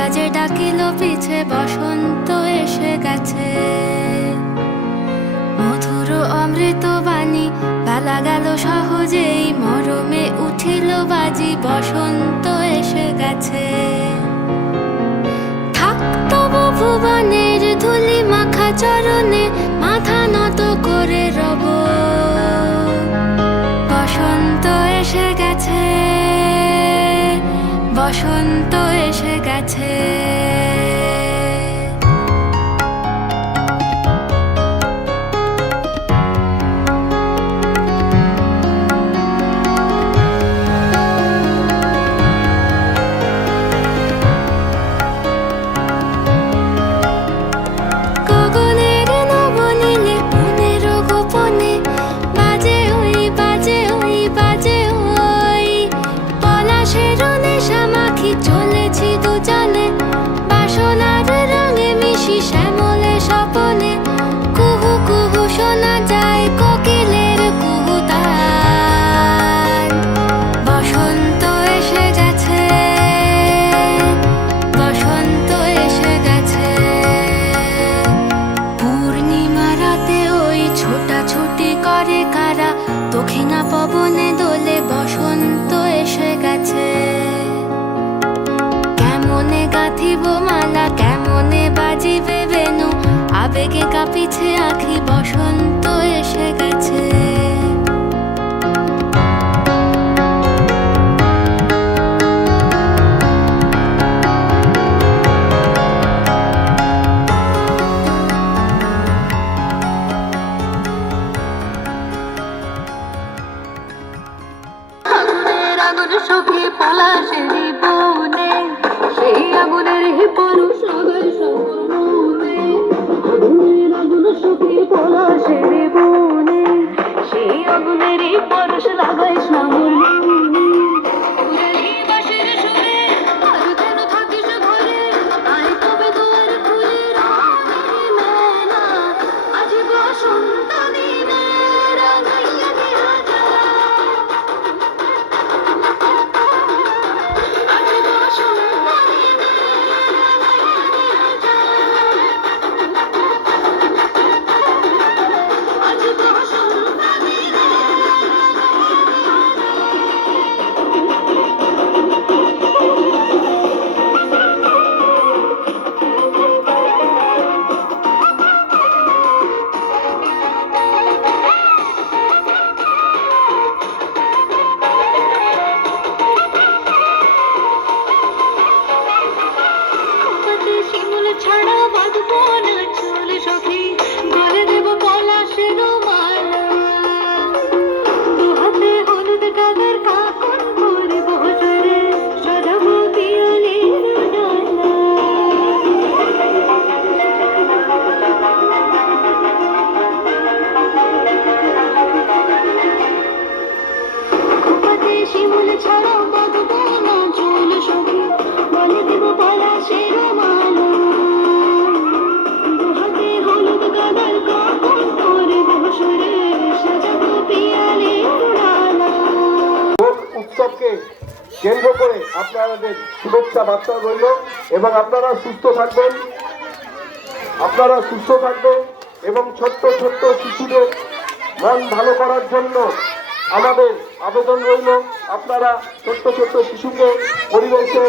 তারা যে ডাকিল পিছে বসন্ত এসে গেছে। মধুর অমৃত বাণী বেলা গেল সহজেই, মরমে উঠিল বাজি বসন্ত এসে গেছে। থাক তবু ভুবনের ধুলি মাখা চরণে মাথা নত করে রব। বসন্ত এসে গেছে, বসন্ত এসে গেছে। চলেছি দুজনে বাসনার রঙে মিশি শ্যামলে স্বপনে। কুহু কুহু শোনা যায় কোকিলের কুহুতান। বসন্ত এসে গেছে, বসন্ত এসে গেছে। পূর্ণিমা রাতে ওই ছোটাছুটি করে কারা, দক্ষিণা পবনে দোলে বসন্ত এসে গেছে। কেমনে গাঁথিব মালা, কেমনে বাজিবে বেনু, আবেগে কাঁপিছে আঁখি বসন্ত এসে গেছে। আগুনের আগুন সখী পলাশেরই বনে, সেই আগুনের পরশ লাগাই শ্যামর মনে। আগুনের আগুন সখী পলাশেরই বনে, সেই আগুনের পরশ লাগাই শ্যামর মনে। সুরেরই বাঁশির সুরে আজ যেন থাকিস ঘরে, আয় তবে দুয়ার খুলে রঙেরই মেলা। আজ বসন্ত দিনে রাঙাইয়া দিয়া যায়। ছাড়া বাঁধবো না চুল সখী, গলে দেব পলাশের মালা। দুহাতে হলুদ কাদের কাকন করব জোরে, সাজাবো পিয়ালির ডালা। খোপাতে শিমুল ছাড়া বাঁধবো না চুল সখী, গলে দেব পলাশের মালা। উৎসবকে কেন্দ্র করে আপনাদের শুভেচ্ছা বার্তা রইল এবং আপনারা সুস্থ থাকবেন, এবং ছোট্ট ছোট্ট শিশুদের মন ভালো করার জন্য আমাদের আবেদন রইল, আপনারা ছোট্ট ছোট্ট শিশুকে পরিবেশে